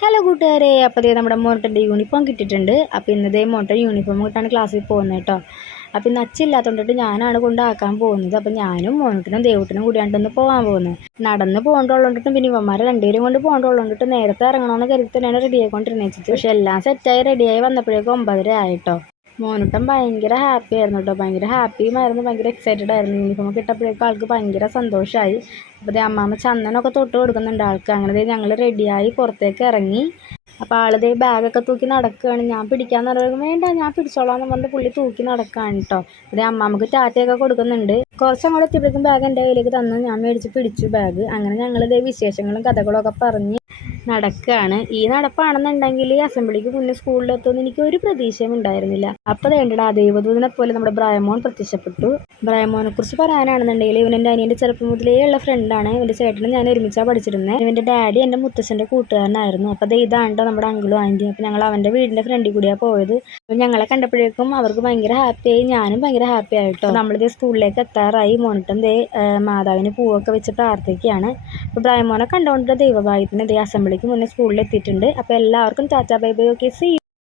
Hello കൂട്ടുകാരെ, അപ്പോൾ ഇതേ നമ്മുടെ മോട്ടൻ്റെ യൂണിഫോം കിട്ടിയിട്ടുണ്ട്. അപ്പോൾ ഇന്നതേ മോട്ടൻ യൂണിഫോം കിട്ടാണ് ക്ലാസ്സിൽ പോകുന്നത് കേട്ടോ. അപ്പോൾ ഇന്ന് അച്ഛയില്ലാത്തതുകൊണ്ടിട്ട് ഞാനാണ് കൊണ്ടാക്കാൻ പോകുന്നത്. അപ്പോൾ ഞാനും മോനട്ടിനും ദേവൂട്ടിനും കൂടിയാണ്ടൊന്ന് പോകാൻ പോകുന്നത്. നടന്ന് പോകേണ്ടതുകൊണ്ടിട്ടും പിന്നെ ഇവന്മാർ രണ്ടുപേരും കൊണ്ട് പോകേണ്ടതുകൊണ്ടിട്ട് നേരത്തെ ഇറങ്ങണമെന്ന് കരുതി തന്നെയാണ് റെഡി ആയിക്കൊണ്ടിരുന്നത്. പക്ഷേ എല്ലാം സെറ്റായി റെഡിയായി വന്നപ്പോഴേക്കും 9:30 ആയിട്ടോ. മോനൂട്ടൻ ഭയങ്കര ഹാപ്പി ആയിരുന്നു കേട്ടോ. ഭയങ്കര ഹാപ്പിയുമായിരുന്നു, ഭയങ്കര എക്സൈറ്റഡ് ആയിരുന്നു. യൂണിഫോം കിട്ടപ്പോഴേക്കും ആൾക്ക് ഭയങ്കര സന്തോഷമായി. അപ്പോൾ അമ്മാമ്മ ചന്ദനമൊക്കെ തൊട്ട് കൊടുക്കുന്നുണ്ട് ആൾക്ക്. അങ്ങനെ ഞങ്ങൾ റെഡിയായി പുറത്തേക്ക് ഇറങ്ങി. അപ്പോൾ ആളിതേ ബാഗൊക്കെ തൂക്കി നടക്കുകയാണ്. ഞാൻ പിടിക്കാന്ന് പറയുമ്പോൾ വേണ്ട ഞാൻ പിടിച്ചോളാം എന്ന് പറഞ്ഞിട്ട് പുള്ളി തൂക്കി നടക്കുകയാണ് കേട്ടോ. അതേ അമ്മാമ്മക്ക് ടാറ്റയൊക്കെ കൊടുക്കുന്നുണ്ട്. കുറച്ചങ്ങോട്ട് എത്തിയപ്പോഴേക്കും ബാഗ് എൻ്റെ കയ്യിലേക്ക് തന്നു. ഞാൻ മേടിച്ച് പിടിച്ചു ബാഗ്. അങ്ങനെ ഞങ്ങളിതേ വിശേഷങ്ങളും കഥകളും ഒക്കെ പറഞ്ഞ് നടക്കുകയാണ്. ഈ നടപ്പാണെന്നുണ്ടെങ്കിൽ അസംബ്ലിക്ക് മുന്നേ സ്കൂളിലെത്തുമെന്ന് എനിക്ക് ഒരു പ്രതീക്ഷയും ഉണ്ടായിരുന്നില്ല. അപ്പോൾ വേണ്ടടാ ദൈവദൂതനെ പോലെ നമ്മുടെ ബ്രയമോൻ പ്രത്യക്ഷപ്പെട്ടു. ബ്രയമോനെ കുറിച്ച് പറയാനാണെന്നുണ്ടെങ്കിൽ ഇവൻ എൻ്റെ അനിയൻ്റെ ചെറുപ്പം മുതലേ ഉള്ള ഫ്രണ്ടാണ്. ഇവൻ്റെ ചേട്ടനും ഞാൻ ഒരുമിച്ചാണ് പഠിച്ചിരുന്നത്. ഇവൻ്റെ ഡാഡി എൻ്റെ മുത്തച്ഛൻ്റെ കൂട്ടുകാരനായിരുന്നു. അപ്പോൾ ഇതാണ്ടോ നമ്മുടെ അങ്കിളും ആൻറ്റിയും. അപ്പോൾ ഞങ്ങൾ അവൻ്റെ വീടിൻ്റെ ഫ്രണ്ടിൽ കൂടിയാണ് പോയത്. അപ്പോൾ ഞങ്ങളെ കണ്ടപ്പോഴേക്കും അവർക്ക് ഭയങ്കര ഹാപ്പിയായി, ഞാനും ഭയങ്കര ഹാപ്പി ആയിട്ടോ. നമ്മളിതേ സ്കൂളിലേക്ക് എത്താറായി. മോനിട്ടും മാതാവിന് പൂവൊക്കെ വെച്ച് പ്രാർത്ഥിക്കുകയാണ്. അപ്പോൾ ബ്രയമോനെ കണ്ടുകൊണ്ടിട്ട് ദൈവഭാഗ്യത്തിന് അസംബ്ലിക്ക് മുന്നേ സ്കൂളിൽ എത്തിയിട്ടുണ്ട്. അപ്പോൾ എല്ലാവർക്കും tata bye bye. Okay, see U.